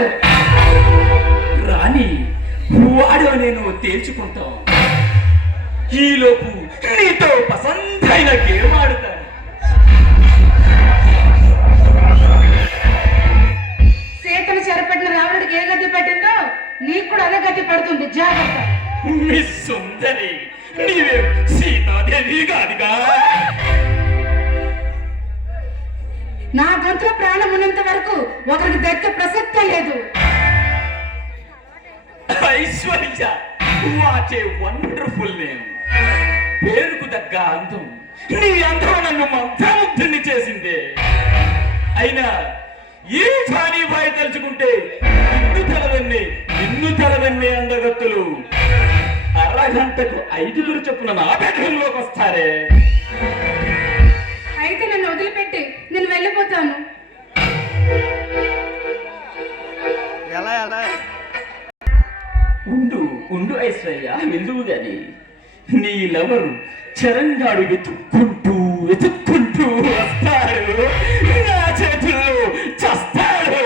వస్తాడు. రాణి, వాడో నేను తేల్చుకుంటాం. ఈలోపు నీతో పసందైన గేమ్ ఆడుతాను. సీతను చెరపట్టిన రావణుడికి ఏ గతి పట్టిందో నీకు కూడా అదే గతి పడుతుంది, జాగ్రత్త. మిస్ సుందరి, నీవే సీతాదేవి కాదుగా? నా గొంతులో ప్రాణం ఉన్నంత వరకు ఒకరికి దక్కే ప్రసక్తే లేదు. Aishwarya, what a wonderful name. పేరుకు తగ్గ అందం. నీ అందం నన్ను మంత్రముగ్ధుని చేసిందే. అయినా ఈ జానీ బాయ్ తలుచుకుంటే నిన్ను తెలవన్నే అందగత్తులు అరగంటకు 5 చొప్పున నా బెడ్రూమ్లోకి వస్తారే. అయితే నన్ను వదిలిపెట్టి నేను వెళ్ళిపోతాను. ఉండు ఐశ్వర్య, వెళ్దువు గాని. నీ లవరు చరణ్గాడు వెతుక్కుంటూ వస్తాడు. నా చేతుల్లో చస్తాడు.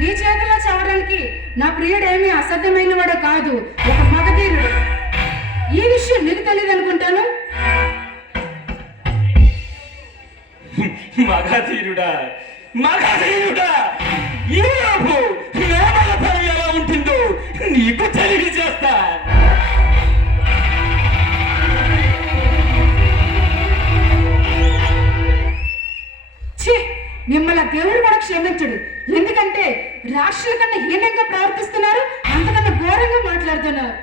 నీ చేతుల్లో చవడానికి నా ప్రియుడేమీ అసాధ్యమైన వాడు కాదు, ఒక మగధీరుడు. ఈ విషయం నీకు తెలియదు అనుకుంటాను. మగధీరుడా, ఈ లోపు నా మగతనం ఎలా ఉంటుందో నీకు తెలియజేస్తా. మిమ్మల్ని దేవుడు కూడా క్షమించడు. ఎందుకంటే రాక్షసుల కన్నా హీనంగా ప్రవర్తిస్తున్నారు, అంతకన్నా ఘోరంగా మాట్లాడుతున్నారు.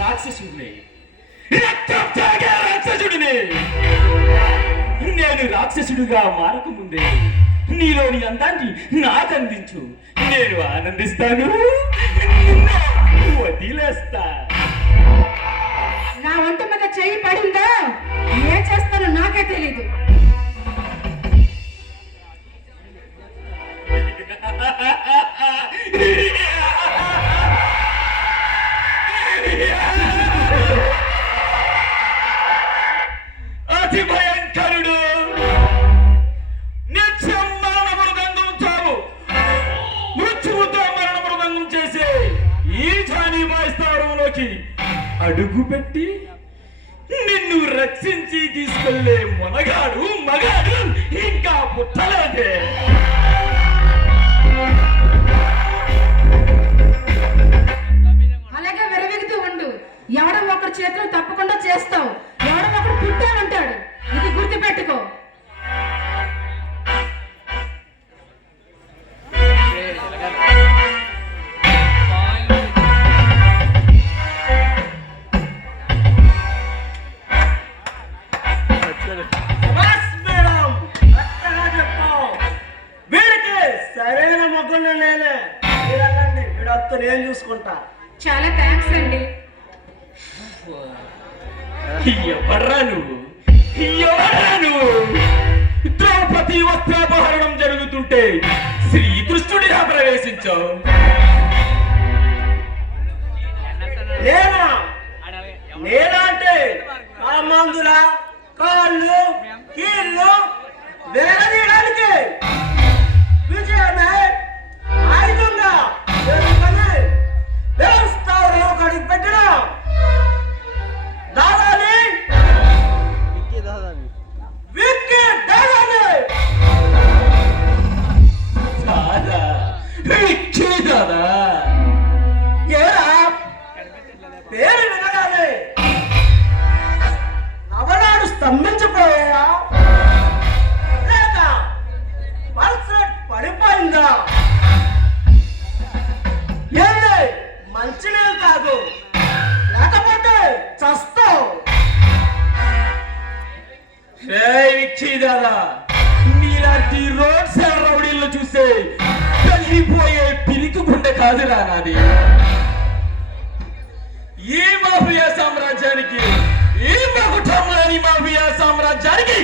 రాక్షసుడిని నేను రాక్షసుడిగా మారకముందే నీలోని అందాన్ని నాకు అందించు. నేను ఆనందిస్తాను, వదిలేస్తా. నా వంట మీద చెయ్యి పడిందా ఏం చేస్తానో నాకే తెలీదు. అతి భయంకరుడు, నిత్యం మరణ మృదంగం చావు, మృత్యువుతో మరణ మృదంగం చేసే ఈ జానీ బాయ్ స్థావరంలోకి అడుగు పెట్టి నిన్ను రక్షించి తీసుకెళ్లే మగాడు ఇంకా పుట్టలేదే. అలాగే వెరవెగుతూ ఉండు. ఎవడో ఒకరి చేతులు తప్పకుండా చేస్తావు, ఎవడో ఒకడు పుట్టామంటాడు. ఇది గుర్తుపెట్టుకో. సరైన మొగ్గుండే నేనే. మీరండి, వీడొత్త నేను చూసుకుంటా. చాలా థ్యాంక్స్ అండి. ఎవడ్రా నువ్వు? ద్రౌపది వస్త్రాపహరణం జరుగుతుంటే శ్రీకృష్ణుడిగా ప్రవేశించావు. నేనా అంటే ఆ మందుల కాళ్ళు కీళ్ళు వేరదీయడానికి విజయమే ఆయుధంగా దేవస్థావరం కడిగి పెట్టిన దాదాని విక్కీ దాదాని దాదా ఏరా పేరు వినగానే నవనాడు స్తంభించిపోయా లేక పల్సెట్ పడిపోయిందా? ఏంటి మంచినీళ్ళు కాదు, లేకపోతే చస్తావు. దాదా, నీలాంటి రోడ్ సైడ్ రౌడీల్లో చూస్తే తల్లిపోయే పిరికి గుండె కాదురా నాది. ఈ మాఫియా సామ్రాజ్యానికి, ఈ మగుటంలోని మాఫియా సామ్రాజ్యానికి